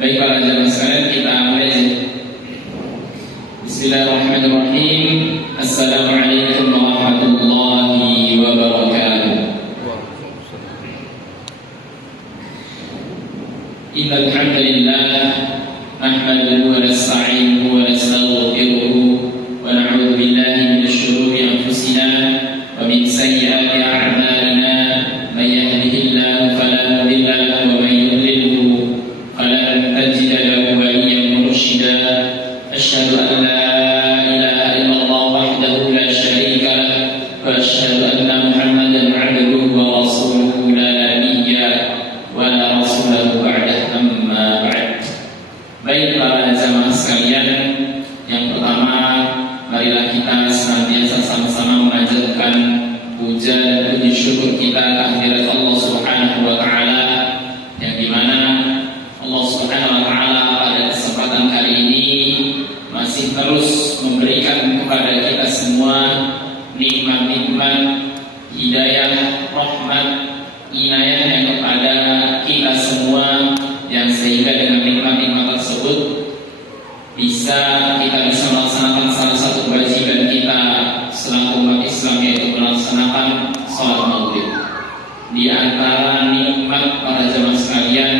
Baik para jamaah sekalian, kita mulai. Bismillahirrahmanirrahim. Assalamualaikum warahmatullahi wabarakatuh. Innal hamdalillah nahmaduhu wa nasta'inuhu wa nastaghfiruhu wa na'udzu billahi min shururi anfusina wa min sayyiati a'malina. Man yahdihillahu fala mudilla lahu wa man yudlilhu falan tajida lahu waliyyan mursyida. Asyhadu an la ilaha illallah wahdahu la syarika lahu wa asyhadu anna Muhammadan 'abduhu wa rasuluhu la nabiyya wa la rasulahu ba'dah, amma ba'd. Baik para jamaah sekalian, yang pertama marilah kita senantiasa sama-sama memanjatkan puja dan puji syukur kita kehadirat Allah Subhanahu wa taala, yang dimana Allah Subhanahu wa taala pada kesempatan kali ini masih terus memberikan kepada kita semua nikmat-nikmat hidayah, rahmat, inayahnya kepada kita semua, yang sehingga dengan nikmat-nikmat tersebut kita bisa melaksanakan salah satu kewajiban kita selaku umat Islam, yaitu melaksanakan sholat maghrib. Di antara nikmat para jamaah sekalian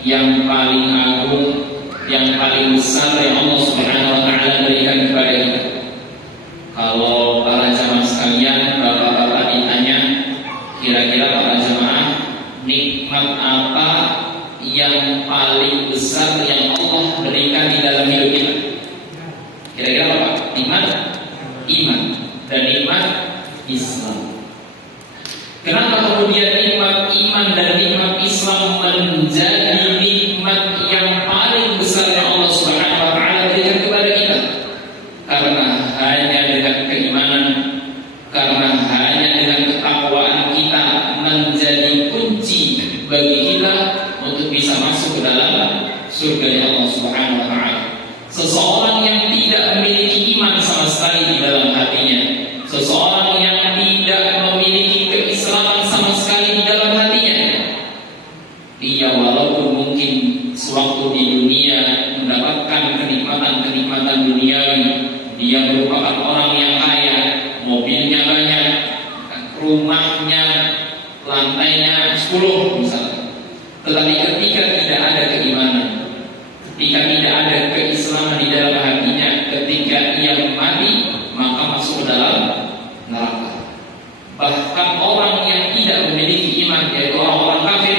yang paling agung, yang paling besar yang Allah Subhanahu wa taala berikan kepada kita. Kalau para jamaah sekalian, bapak-bapak ditanya, kira-kira para jamaah, nikmat apa yang paling besar yang Allah berikan di dalam hidup kita? Kira-kira apa? Nikmat iman dan nikmat Islam. Kenapa kemudian nikmat iman dan nikmat Islam menjadi nikmat yang paling besar yang Allah Subhanahu wa taala berikan kepada kita? Karena hanya dengan keimanan, karena hanya dengan ketakwaan kita menjadi kunci bagi kita untuk bisa masuk ke dalam surga Allah Subhanahu wa taala. Seseorang yang tidak memiliki iman sama sekali di dalam hatinya, seseorang yang tidak memiliki keislaman sama sekali di dalam hatinya, dia walaupun mungkin sewaktu di dunia mendapatkan kenikmatan-kenikmatan duniawi, dia merupakan orang yang kaya, mobilnya banyak, rumahnya lantainya 10 misalnya, tetapi ketika tidak ada keimanan, ketika tidak ada keislaman di dalam hatinya, ketika ia mati, maka masuk ke dalam neraka. Bahkan orang yang tidak memiliki iman, yaitu orang-orang kafir,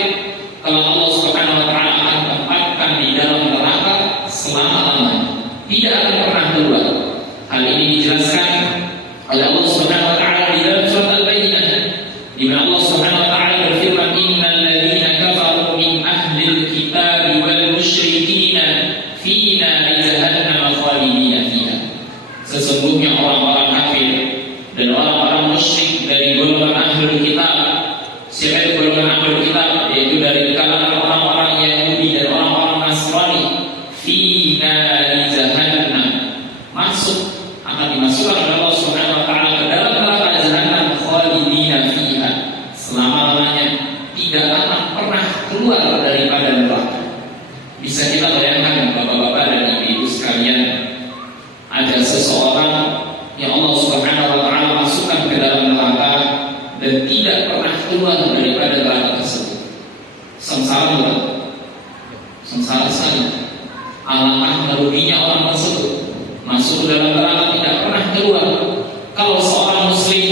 kalau Allah Subhanahu wa taala akan tempatkan di dalam neraka selama-lamanya, tidak akan pernah keluar. Hal ini dijelaskan oleh Allah Subhanahu wa taala di dalam surat Al-Baqarah, di mana Allah Subhanahu wa taala berfirman, innal ladzina kafaru min ahlil kitab wal musyrikin fi nari jahannam khalidina fiha. Sesungguhnya orang-orang kafir dan orang-orang musyrik dari golongan ahlul kitab. Siapa itu golongan ahlul kitab? Yaitu dari kalangan orang-orang Yahudi dan orang-orang Nasrani. Fi nari jahannam, akan dimasukkan oleh Allah Subhanahu wa taala ke dalam neraka jahannam khalidina fiha, selama-lamanya, tidak akan pernah keluar daripada neraka. Bisa kita bayangkan bapak-bapak dan ibu-ibu sekalian, ada seseorang yang Allah Subhanahu wa taala masukkan ke dalam neraka dan tidak pernah keluar daripada neraka tersebut. Sengsara bukan? Sengsara saja. Alangkah meruginya orang tersebut, masuk ke dalam neraka tidak pernah keluar. Kalau seorang muslim,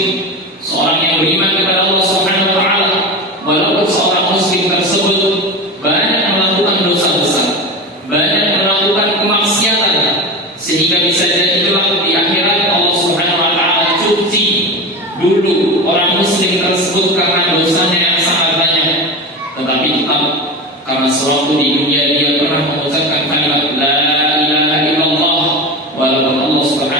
seorang yang beriman kepada Allah Subhanahu wa taala, walaupun seorang muslim tersebut banyak melakukan dosa besar, banyak melakukan kemaksiatan, sehingga bisa jadi kelak di akhirat Allah Subhanahu wa taala cuci dulu orang muslim tersebut karena dosanya yang sangat banyak, tetapi tetap karena sewaktu di dunia dia pernah mengucapkan kalimat la ilaha illallah, walaupun Allah Subhanahu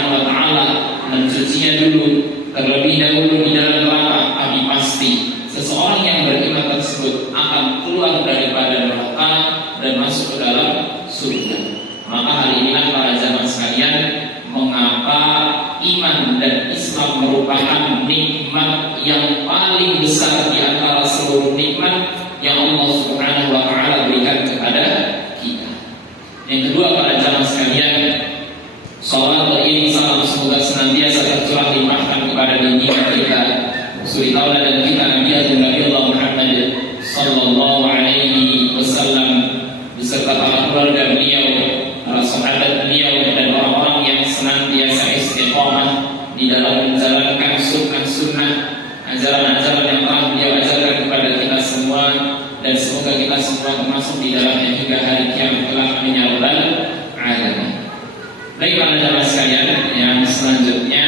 Baik para jamaah sekalian, yang selanjutnya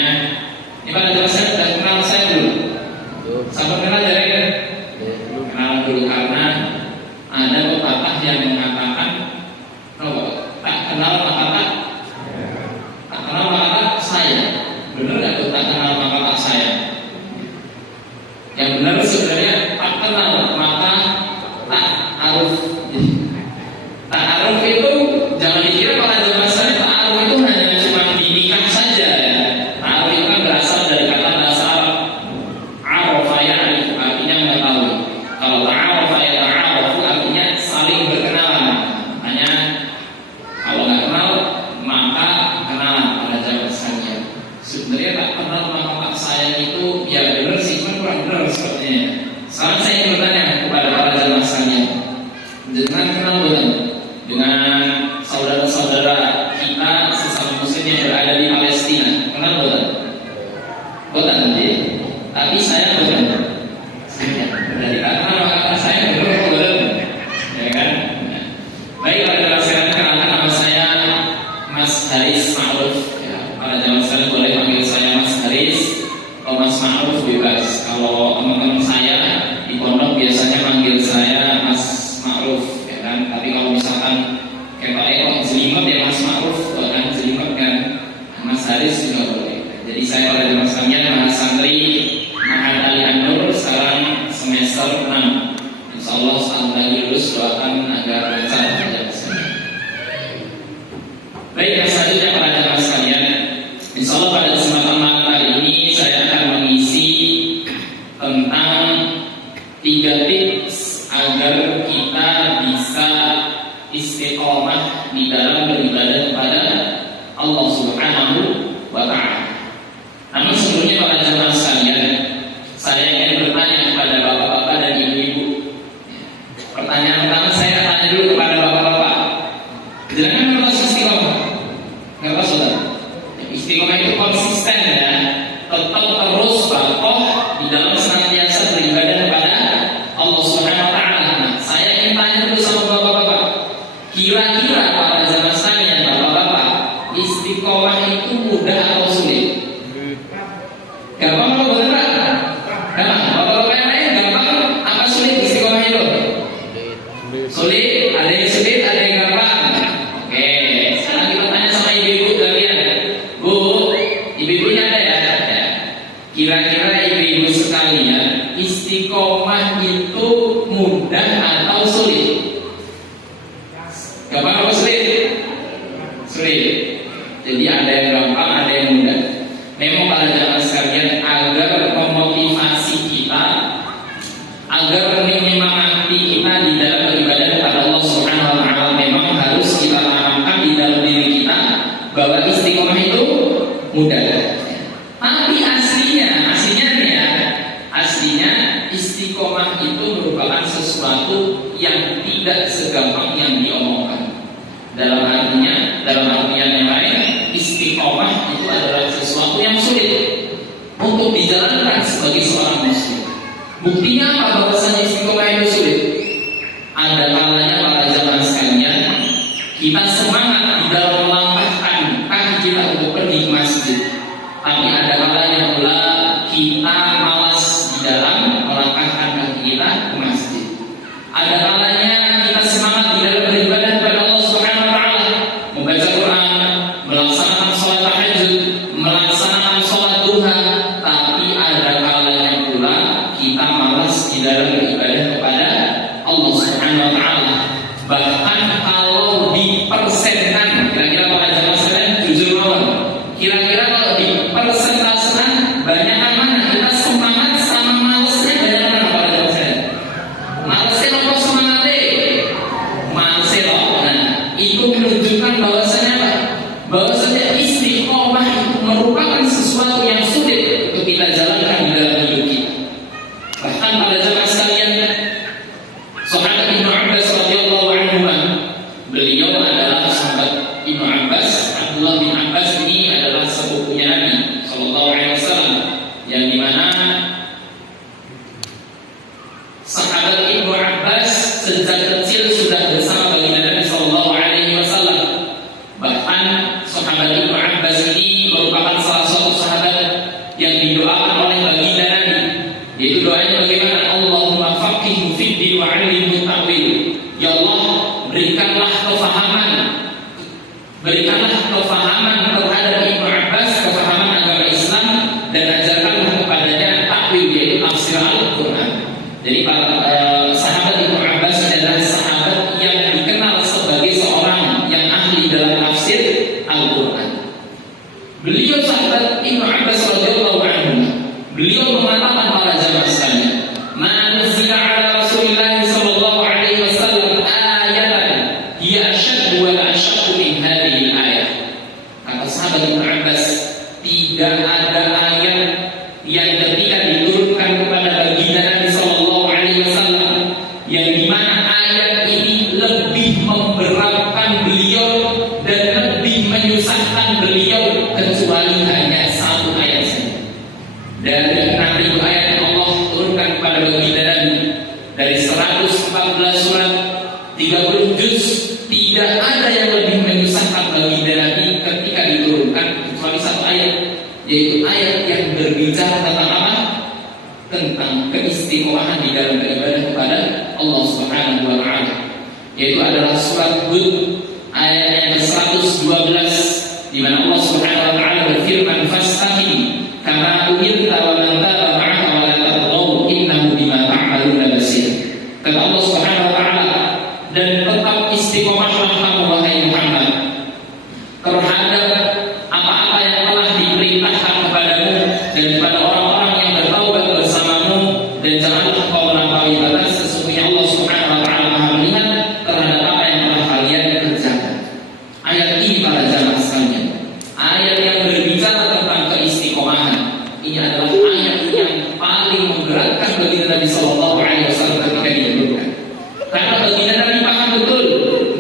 ini para jamaah sekalian sudah kenal saya dulu. Sabar kenal dari kenal dulu karena ada pepatah yang mengatakan tak kenal maka tak kenal maka saya. Benar nggak tuh tak kenal maka tak saya? Yang benar sebenarnya tak kenal maka tak aruf. Tak aruf itu jangan dikira para jamaah sekalian tak aruf itu hanya cuma di nikah saja. Tak aruf itu kan berasal dari kata bahasa Arab arafa ya'rif, artinya mengetahui. Kalau ta'arafa yata'arafu artinya saling berkenalan. Hanya kalau nggak kenal maka kenalan pada jamaah sekalian. Sebenarnya tak kenal maka tak sayang itu ya benar sih, cuma kurang benar sepertinya. Sekarang saya ingin bertanya kepada para jamaah sekalian, dengan kenal bukan dengan saudara-saudara kita sesama muslim yang berada di Palestina, kenal bukan? Bukan nanti, tapi saya bukan. Dari karena maka saya bukan, ya kan? Baik para jamaah sekalian, kenalkan nama saya Mas Haris Ma'ruf. Ya, para jamaah sekalian boleh panggil saya Mas Haris atau Mas Ma'ruf bebas. Kalau teman-teman saya di pondok biasanya manggil saya Mas Ma'ruf, ya kan? Tapi kalau misalkan kayak jelimet ya Mas Ma'ruf, kan jelimet kan Mas Haris juga boleh. Jadi saya pada jamaah sekalian Mas santri Ma'had Ali An-Nur sekarang semester 6. Insyaallah setelah lagi lulus doakan agar lancar pada sekalian. Baik, yang selanjutnya para jamaah sekalian, insyaallah pada kesempatan malam kali ini saya akan mengisi tentang 3 tips agar kita bisa istiqomah di dalam beribadah kepada Allah Subhanahu wa Ta'ala. Namun sebelumnya para jamaah sekalian, saya ingin bertanya kepada bapak-bapak dan ibu-ibu. Pertanyaan pertama saya tanya dulu kepada bapak-bapak. Jangan merasa istiqomah. Enggak apa saudara? Istiqomah itu konsisten ya, tetap terus bakoh di dalam senantiasa beribadah kepada Allah Subhanahu wa Ta'ala. Nah, saya ingin tanya dulu sama bapak-bapak. Kira-kira para jamaah sekalian, bapak-bapak, istiqomah itu mudah atau sulit? Gampang atau berat? Gampang. Bapak-bapak yang lain gampang apa sulit istiqomah itu? Sulit. Ada yang sulit, ada yang gampang. Oke. Sekarang kita tanya sama ibu-ibu kalian. Bu, ibu-ibunya ada ya? Ya. Kira-kira ibu-ibu sekalian, istiqomah itu mudah atau sulit? Gampang atau sulit? Sulit. Jadi ada yang gampang, ada yang mudah. Memang para jamaah sekalian, agar memotivasi kita, agar menyemangati kita di dalam beribadah kepada Allah Subhanahu wa Ta'ala, memang harus kita tanamkan di dalam diri kita bahwa istiqomah itu mudah. Tapi aslinya istiqomah itu merupakan sesuatu yang tidak segampang yang diomongkan. Dalam artian yang lain, istiqomah itu adalah sesuatu yang sulit untuk dijalankan sebagai seorang muslim. Buktinya apa bahwasanya istiqomah itu sulit? Ada kalanya para jamaah sekalian, kita semangat di dalam melangkahkan kaki kita untuk pergi ke masjid. Tapi ada kalanya pula kita malas di dalam melangkahkan kaki kita ke masjid. Ada kalanya kita semangat di dalam beribadah kepada Allah Subhanahu wa Ta'ala, membaca Quran, melaksanakan sholat tahajud, melaksanakan sholat duha. Tapi ada kalanya pula kita malas di dalam beribadah kepada Allah Subhanahu wa Ta'ala. Bahkan kalau dipersenkan, kira-kira para jamaah sekalian jujur mohon, kira-kira kalau dipersentasekan banyak mana kita semangat sama malesnya, banyak mana para jamaah sekalian? Malesnya apa semangatnya? Malesnya loh. Nah, itu menunjukkan bahwasanya apa? Bahwasanya istiqomah itu merupakan sesuatu yang sulit untuk kita jalankan di dalam hidup kita. Bahkan pada jamaah sekalian, sahabat Ibnu Abbas radhiyallahu anhu, beliau adalah sahabat Ibnu Abbas. Abdullah bin Abbas ini adalah sepupunya Nabi sallallahu alaihi wasallam, yang dimana sahabat Ibnu Abbas sejak kecil sudah bersama baginda Nabi sallallahu alaihi wasallam. Bahkan sahabat Al-Quran. Beliau sahabat Ibnu Abbas radhiyallahu anhu, beliau mengatakan para jamaah sekalian, "Ma nuzila ala Rasulillah sallallahu alaihi wasallam ayatan hiya ashaddu wa la ashaddu min hadhihi al-ayah." Kata sahabat Ibnu Abbas, tidak ada ayat yang ketika diturunkan kepada baginda Nabi sallallahu alaihi wasallam yang dimana ayat ini lebih memberatkan beliau dan lebih menyusahkan beliau kecuali hanya satu ayat saja. Dari 6.000 ayat yang Allah turunkan kepada baginda Nabi, dari 114 surat, 30 juz, tidak ada yang lebih menyusahkan baginda Nabi ketika diturunkan kecuali satu ayat, yaitu ayat yang berbicara tentang apa? Tentang keistiqomahan di dalam beribadah kepada Allah Subhanahu wa taala. Yaitu adalah surat Hud ayat yang ke-112, di mana Allah Subhanahu wa taala berfirman, "Fastaqim kama umirta wa man taba ma'aka wa la taghaw innahu bima ta'maluna basir." Kata Allah Subhanahu wa taala, dan tetap istiqomahlah kamu wahai Muhammad terhadap apa-apa yang telah diperintahkan kepadamu dan kepada orang-orang yang bertaubat bersamamu, dan janganlah kau melampaui batas, sesungguhnya Allah Subhanahu wa taala Maha melihat terhadap apa yang telah kalian kerjakan. Ayat ini para jamaah sekalian, ayat yang berbicara tentang keistiqomahan, ini adalah ayat yang paling memberatkan bagi Nabi sallallahu alaihi wasallam ketika diturunkan. Karena baginda Nabi paham betul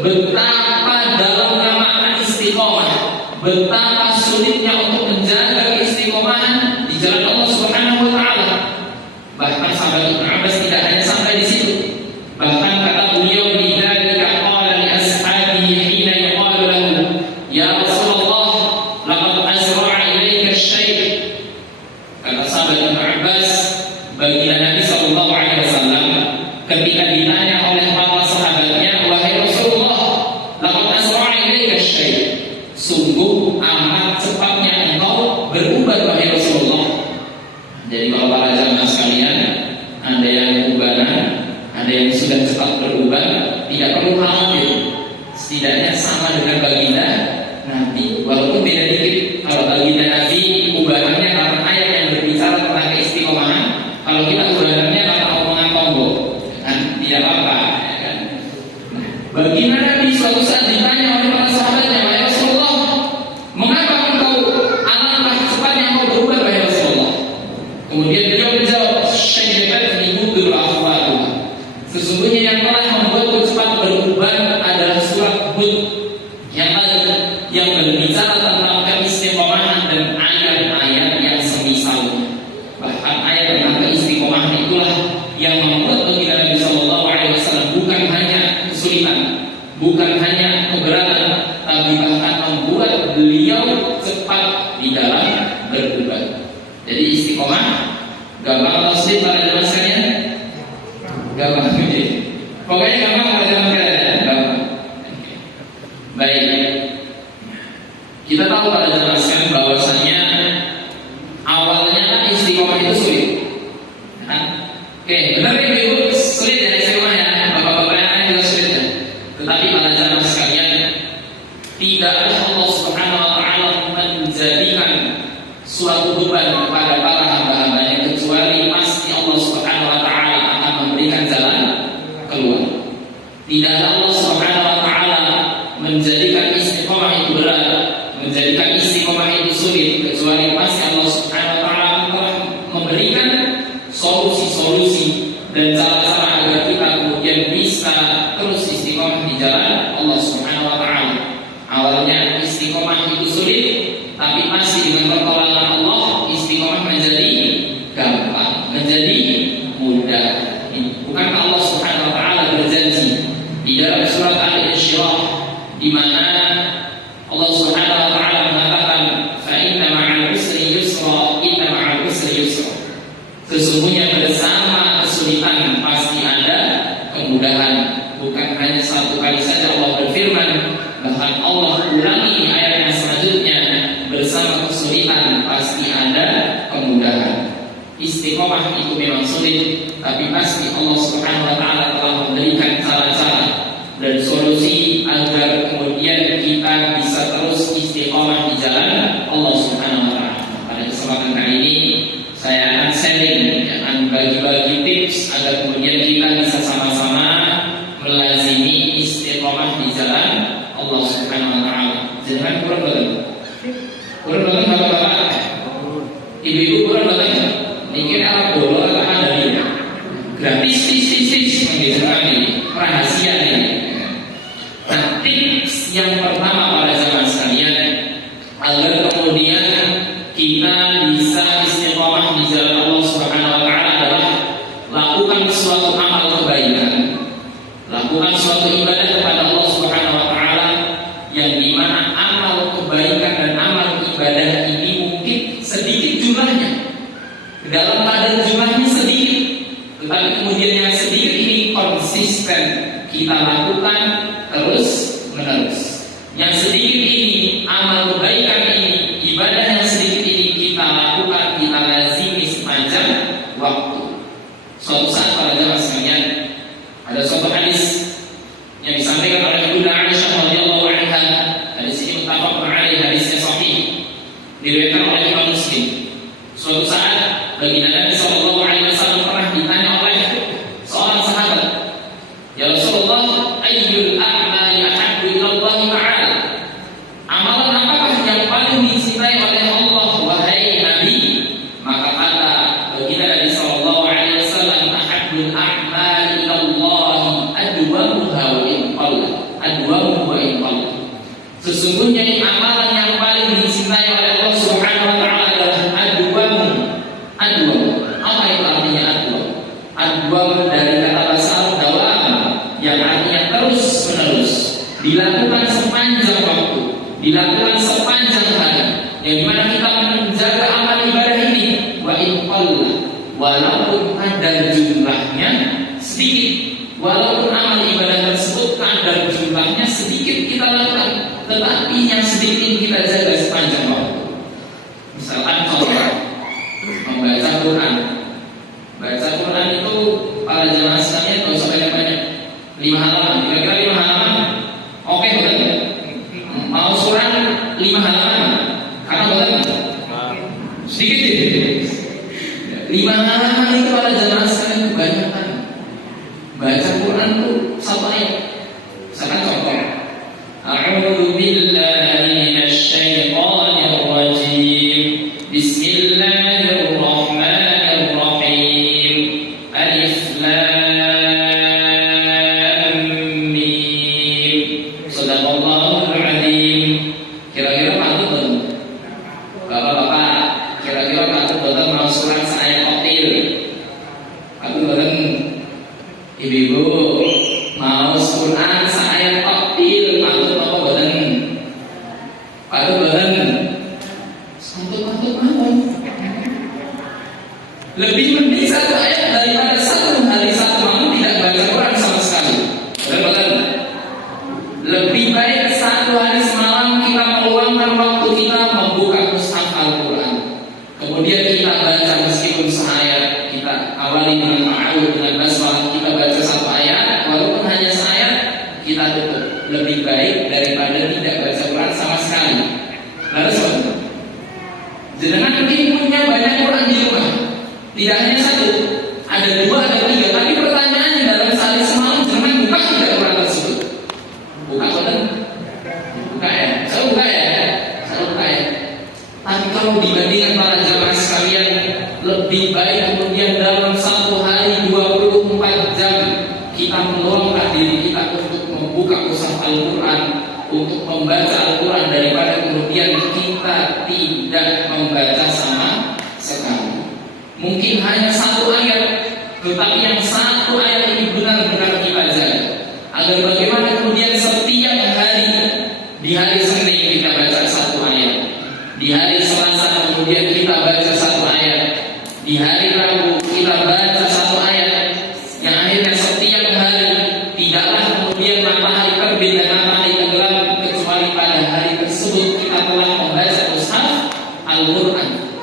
betapa dalamnya makna istiqomah, betapa sulitnya untuk menjaga keistiqomahan di jalan Allah Subhanahu wa taala. Bahkan sahabat Ibnu Abbas tidak hanya sampai di situ. Bahkan kata beliau, "Lidzalika qala li ashabihi hina yaqalu lahu, ya Rasulullah, laqad azra'a ilayka asy-syai'." Kata sahabat Ibnu Abbas, baginda Nabi sallallahu alaihi wasallam ketika ditanya oleh para sahabatnya, "Wahai Rasulullah, laqad azra'a ilayka asy-syai'." Sungguh amat cepatnya engkau berubat wahai Rasulullah. Jadi kalau para jamaah sekalian, ada yang ubanan, ada yang sudah cepat berubah, tidak perlu khawatir. Setidaknya sama dengan baginda Nabi, walaupun beda dikit. Kalau baginda Nabi ubahannya karena ayat yang berbicara tentang keistiqomahan, kalau kita ubahannya karena omongan tombo, kan tidak apa-apa, ya kan? Baginda Nabi suatu saat ditanya oleh para sahabatnya, "Wahai Rasulullah, mengapa engkau alangkah cepatnya engkau berubah wahai Rasulullah?" Kemudian beliau menjawab, "Syai'atun mudul akhwatu." Sesungguhnya yang telah membuatku cepat berubah adalah surat Hud yang tadi, yang berbicara tentang keistiqomahan dan ayat-ayat yang semisalnya. Bahkan ayat tentang keistiqomahan itulah yang membuat baginda Nabi sallallahu alaihi wasallam bukan hanya kesulitan, bukan hanya keberatan, tapi bahkan membuat beliau cepat di dalam berubah. Jadi istiqomah gampang tasbih para jamaah sekalian? Gampang gitu. Pokoknya gampang para jamaah sekalian, gampang. Baik. Kita tahu pada jamaah sekalian bahwasanya awalnya istiqomah itu sulit. Oke, benar ya Ibu, sulit ya istiqomah ya. Bapak-bapak yang juga sulit ya. Tetapi para jamaah sekalian, tidaklah Allah Subhanahu wa taala menjadikan suatu beban kepada para hamba-hambanya, kecuali pasti Allah Subhanahu wa taala akan memberikan jalan keluar. Tidak Allah Subhanahu wa taala menjadikan istiqomah itu berat, menjadikan istiqomah itu sulit, kecuali pasti Allah Subhanahu wa taala telah memberikan solusi-solusi dan cara-cara agar kita kemudian bisa terus istiqomah di jalan Allah Subhanahu wa taala. Awalnya istiqomah itu sulit, tapi pasti dengan pertolongan Allah istiqomah menjadi gampang, menjadi mudah. Bukankah Allah Subhanahu wa taala berjanji di dalam surat Al-Isyrah, di mana Allah Subhanahu wa taala mengatakan, "Fa inna ma'al usri yusra, inna ma'al usri yusra." Sesungguhnya bersama kesulitan pasti ada kemudahan. Bukan hanya satu kali saja Allah berfirman, bahkan Allah ulangi ayat yang selanjutnya, bersama kesulitan pasti ada kemudahan. Istiqomah itu memang sulit, tapi pasti Allah Subhanahu wa taala telah memberikan cara-cara dan solusi agar kemudian kita bisa terus istiqomah agar kemudian kita bisa istiqomah di jalan Allah Subhanahu wa taala adalah lakukan suatu amal kebaikan, lakukan suatu ibadah kepada Allah Subhanahu wa taala yang dimana amal kebaikan dan amal ibadah ini mungkin sedikit jumlahnya, dalam keadaan jumlahnya sedikit, tetapi kemudian yang sedikit ini konsisten kita lakukan terus menerus. Yang sedikit ini, amal kebaikan ini, ibadah yang sedikit ini kita lakukan, kita lazimi sepanjang waktu. Suatu saat para jamaah sekalian, ada suatu hadis yang disampaikan oleh Bunda Aisyah radhiyallahu anha. Hadis ini muttafaqun alaih, hadisnya sahih, diriwayatkan oleh Imam Muslim. Suatu saat baginda Nabi sallallahu alaihi wasallam pernah ditanya oleh seorang sahabat, "Ya Rasulullah, ayyul a'mali ahabbu ila Allah ta'ala?" Amalan apakah yang paling dicintai oleh Allah wahai Nabi? Maka kata baginda Nabi sallallahu alaihi wasallam, "Ahabbul a'mali ila Allah adwamuha wa in qalla." Adwamuha wa in qalla. Sesungguhnya amalan yang paling dicintai oleh Allah Subhanahu wa taala adalah adwamu. Adwam. Apa itu artinya adwam? Adwam dari kata bahasa Arab dawam, yang artinya terus menerus, dilakukan sepanjang waktu, dilakukan sepanjang hari, yang dimana kita menjaga amal ibadah ini wa in qalla, walaupun kadar jumlahnya sedikit, walaupun amal ibadah tersebut kadar jumlahnya sedikit kita lakukan, tetapi yang sedikit ini kita jaga sepanjang waktu. Misalkan contoh membaca Quran. Baca Quran itu para jamaah sekalian tidak usah banyak-banyak, 5 halaman, kira-kira 5 halaman oke, betul nggak? Mau surat 5 halaman karena betul sedikit 5 halaman itu para jamaah sekalian kebanyakan. Baca Quran itu 1 ayat. Misalkan contoh, a'udzu billahi minasy syaithanir rajim, bismillahirrahmanirrahim, alif lam mim, shadaqallahul adzim. Kira-kira patut betul? Bapak-bapak, kira-kira patut betul mau surat saya kotil? Patut betul? Ibu-ibu mau Quran saya kotil, patut apa betul? Patut betul? Patut. Lebih mending 1 ayat daripada 1 hari 1 malam tidak baca Quran sama sekali. Betul? Lebih baik 1 hari semalam kita meluangkan waktu kita membuka mushaf Al-Quran, kemudian kita baca meskipun seayat, kita awali dengan ta'awudz, dengan basmalah, kita baca 1 ayat, walaupun hanya seayat, kita tutup. Lebih baik daripada tidak baca Quran sama sekali. Lalu sobat, jenengan mungkin punya banyak Quran di rumah, tidak hanya 1, ada 2, ada 3, tapi pertanyaannya dalam sehari semalam jenengan buka tidak Quran tersebut? Buka betul? Buka ya? Saya buka ya? Saya buka ya? Tapi kalau dibandingkan para jamaah sekalian, lebih baik kemudian dalam 1 hari 24 jam kita meluangkan diri kita untuk membuka mushaf Al-Quran, untuk membaca Al-Quran, daripada kemudian kita tidak membaca sama sekali. Mungkin hanya 1 ayat, tetapi yang 1 ayat ini benar-benar kita jaga, agar bagaimana kemudian setiap hari, di hari Senin kita baca 1 ayat, di hari Selasa kemudian kita baca 1 ayat, di hari Rabu kita baca 1 ayat, yang akhirnya setiap hari tidaklah kemudian matahari terbit dan matahari tenggelam kecuali pada hari tersebut kita telah membaca mushaf Al-Quran.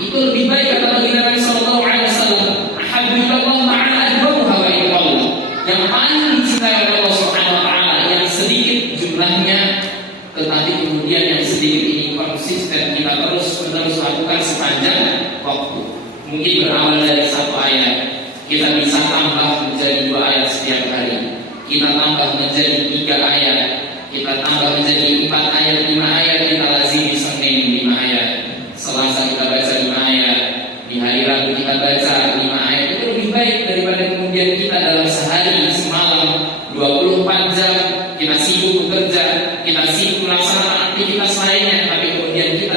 Itu lebih baik kata baginda Nabi sallallahu alaihi wasallam, ahabbu ilallah ta'ala adwamuha wa in qalla. Yang paling dicintai oleh Allah Subhanahu wa taala yang sedikit jumlahnya, tetapi kemudian yang sedikit ini konsisten kita terus menerus lakukan sepanjang waktu. Mungkin berawal dari 1 ayat, kita bisa tambah menjadi 2 ayat setiap hari, kita tambah menjadi 3 ayat, kita tambah menjadi 4 ayat, 5 ayat, kita lazimi Senin 5 ayat, Selasa kita baca 5 ayat, di hari Rabu kita baca 5 ayat. Itu lebih baik daripada kemudian kita dalam sehari semalam 24 jam kita sibuk bekerja, kita sibuk melaksanakan aktivitas lainnya, tapi kemudian kita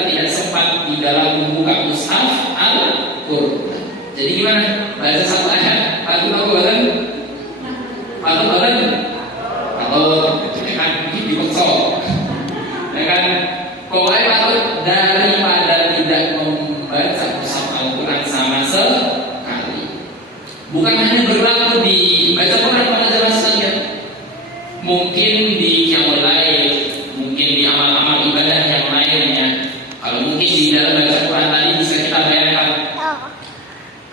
Jadi gimana? Baca satu ayat, patut aku badan? Patut badan? Kalau kan dipeksa, ya kan? Pokoknya patut daripada tidak membaca mushaf Al-Quran sama sekali. Bukan hanya berlaku di baca Quran pada zaman sekalian, mungkin di yang lain, mungkin di amal-amal ibadah yang lainnya. Kalau mungkin di dalam baca Quran tadi bisa kita bayangkan.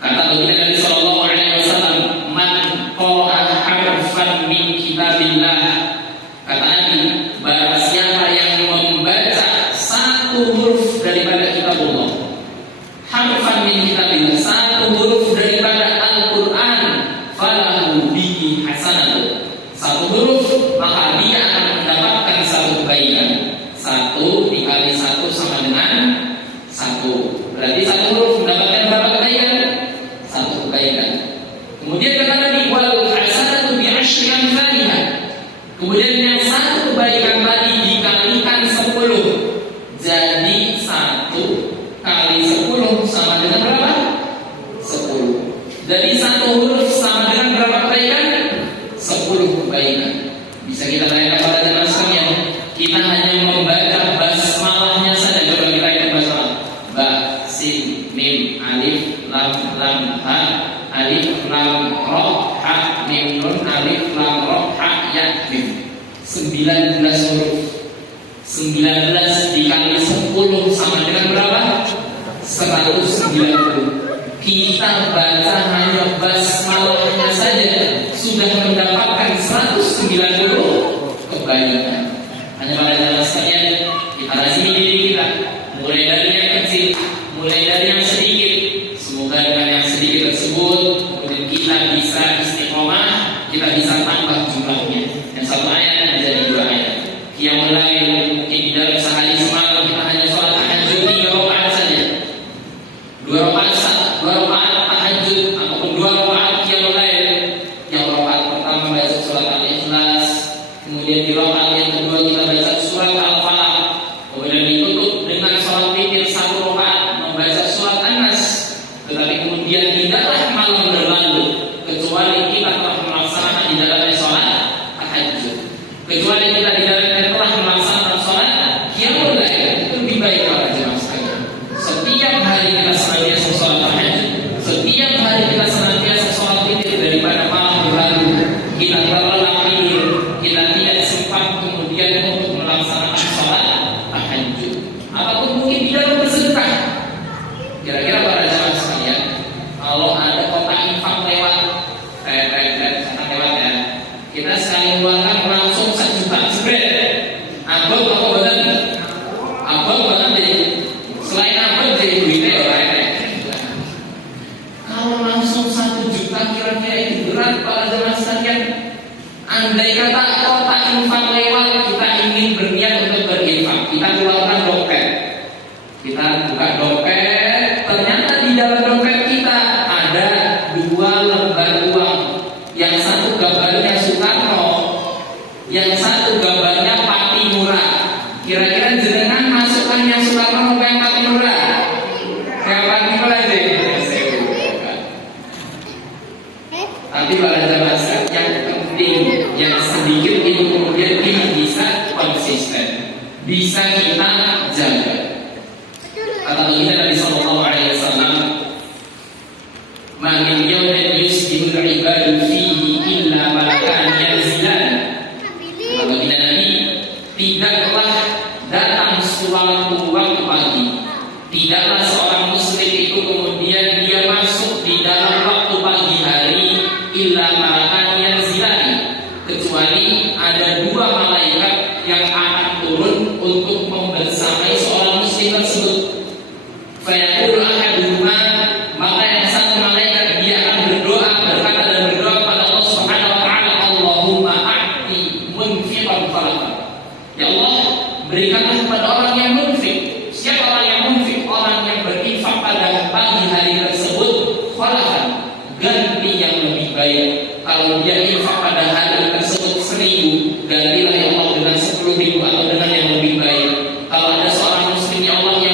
Kata baginda Nabi Sallallahu Alaihi Wasallam, "Man qara'a harfan min kitabillah." Kata Nabi, barang siapa yang membaca satu huruf daripada kitabullah, harfan min kitabillah, satu huruf daripada Al-Quran, falahu bihi hasanatun. Satu huruf, maka dia akan mendapatkan satu kebaikan. Satu dikali satu sama dengan satu. Berarti satu huruf mendapatkan berapa kebaikan? Satu kebaikan. Kemudian kata Nabi, wal hasanatu bi asyri amsalha. Kemudian yang satu kebaikan tadi dikalikan 10. Jadi 1 kali 10 sama dengan berapa? 10. Jadi satu huruf sama dengan berapa kebaikan? 10 kebaikan. Bisa kita bayangkan pada zaman sekalian, kita hanya membaca basmalahnya saja. Coba kita hitung basmalah. Ba, sin, mim, alif, lam, ha, alif, lam, ro, ha, mim, nun, alif, lam, ro, ha, ya, mim. 19 huruf. 19 dikali 10 sama dengan berapa? 190. Kita baca hanya basmalahnya saja sudah mendapatkan 190 kebaikan. Hanya pada zaman sekalian, kita lazimi diri kita, mulai dari yang kecil, mulai dari yang sedikit. Semoga dengan yang sedikit tersebut kemudian kita bisa istiqomah, kita bisa tambah jumlahnya. Yang satu ayat menjadi 2 ayat. Qiyamul lail, mungkin di dalam sehari semalam kita hanya sholat tahajud 3 rakaat saja. 2 rakaat tahajud ataupun 2 rakaat qiyamul lail. Yang rakaat pertama baca surat Al-Ikhlas, kemudian di rakaat yang kedua kita baca surat Al-Falaq, kemudian ditutup dengan sholat witir 1 rakaat membaca surat An-Nas. Tetapi kemudian tidaklah malam berlalu kecuali kita telah melaksanakan di dalamnya sholat tahajud. Kecuali kita di dalamnya telah melaksanakan sholat qiyamul lail. Itu lebih baik para jemaah sekalian. Setiap hari kita senantiasa sholat tahajud, setiap hari kita senantiasa sholat witir daripada malam berlalu kita terlelap tidur, kita tidak sempat kemudian untuk melaksanakan sholat tahajud. Ataupun mungkin tidak bersedekah. Kira-kira para jemaah sekalian, kalau ada kotak infak lewat, lewat ya, kita sekali keluarkan langsung 1 juta, spread. Abang apa badan? Abang badan jadi selain abang jadi duitnya orang. Kalau langsung 1 juta kira-kira itu berat para jemaah sekalian. Andai kata kotak infak lewat, kita ingin berniat untuk berinfak, kita keluarkan dompet, kita buka dompet, ternyata di dalam dompet kita ada 2 lembar uang. Yang satu gambarnya Soekarno, yang satu gambarnya Patimura. Kira-kira jenengan masukkan yang Soekarno ke yang Patimura? Kayak Patimura aja. Tapi pada zaman yang penting, yang sedikit itu kemudian kita bisa konsisten, bisa kita jaga. Kata baginda Nabi Sallallahu Alaihi Wasallam, "Ma min yawmin yusbihul ibadu fihi illa malakan yanzilan." Kata baginda Nabi, tidaklah datang suatu waktu pagi, tidaklah seorang muslim itu kemudian dia masuk di dalam waktu pagi hari illa malakan yanzilan, kecuali ada 2 malaikat yang akan turun untuk membersamai seorang muslim tersebut. Fayaqulu ahaduhuma, maka yang satu malaikat dia akan berdoa, berkata dan berdoa kepada Allah Subhanahu wa taala, Allahumma a'ti munfiqan khalaqan. Ya Allah, berikanlah kepada orang yang munfiq. Siapa orang yang munfiq? Orang yang berinfak pada pagi hari tersebut, khalaqan, ganti yang lebih baik. Kalau dia infak pada hari tersebut 1000, gantilah ya Allah dengan 10.000 atau dengan yang lebih baik. Kalau ada seorang muslim ya Allah yang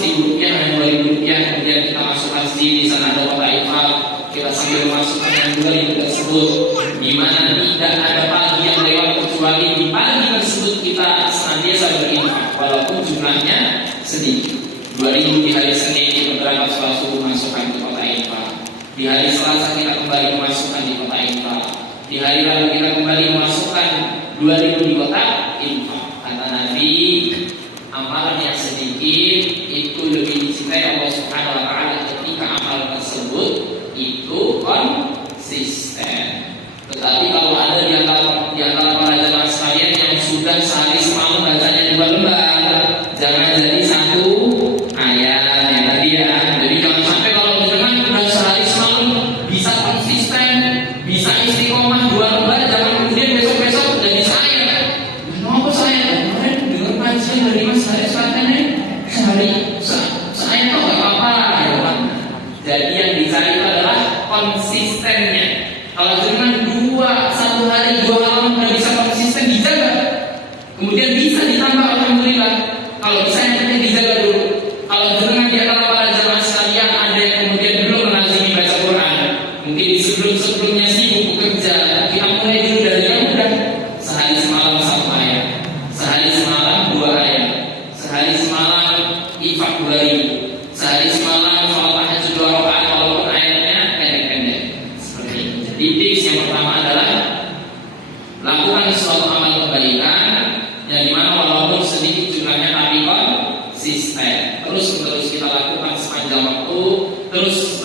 Rp1.000 dan Rp2.000, kemudian kita masukkan di sana ada kota infak, kita sambil masukkan yang Rp2.000 tersebut, di mana tidak ada pagi yang lewat kecuali di pagi tersebut kita senantiasa berinfak walaupun jumlahnya sedikit. Rp2.000 di hari Senin kita berangkat sholat subuh masukkan di kota infak, di hari Selasa kita kembali memasukkan di kota infak, di hari Rabu kita kembali memasukkan Rp2.000 di kota infak. Kata Nabi, amalan yang sedikit itu lebih dicintai Allah Subhanahu wa taala ketika amal tersebut itu konsisten. Tetapi kalau ada di antara para jamaah sekalian yang sudah sehari semalam bacanya 2 lembar, jangan jadi 1 ayat ya tadi ya. Jadi jangan sampai kalau misalkan sudah sehari semalam bisa konsisten, bisa istiqomah 2 lembar, jangan kemudian besok-besok udah bisa ayat. Kenapa saya kemarin dengar kajian dari Mas Haris katanya sehari saya kok gak apa-apa ya kan. Jadi yang dicari itu adalah konsistennya. Kalau cuma 1 hari 2 malam udah bisa konsisten dijaga, kemudian bisa ditambah alhamdulillah. Kalau bisa yang penting dijaga dulu. Kalau dengan di antara para jamaah sekalian ada yang kemudian belum melazimi baca Quran, mungkin sebelumnya sibuk bekerja, kita mulai dulu dari yang mudah. Sehari semalam 1 ayat, sehari semalam 2 ayat, sehari semalam infak Rp2.000, sehari semalam sholat tahajud 2 rakaat walaupun ayatnya pendek-pendek. Seperti itu. Jadi tips yang pertama adalah lakukan suatu amal kebaikan yang dimana walaupun sedikit jumlahnya tapi konsisten. Terus kita lakukan sepanjang waktu, terus